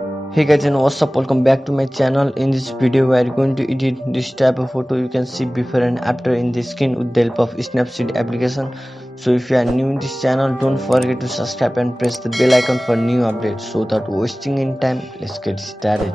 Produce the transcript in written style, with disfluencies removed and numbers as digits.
Hey guys, and what's up, welcome back to my channel. In this video we are going to edit this type of photo. You can see before and after in the skin with the help of Snapseed application. So if you are new in this channel, don't forget to subscribe and press the bell icon for new updates. So without wasting any time, let's get started.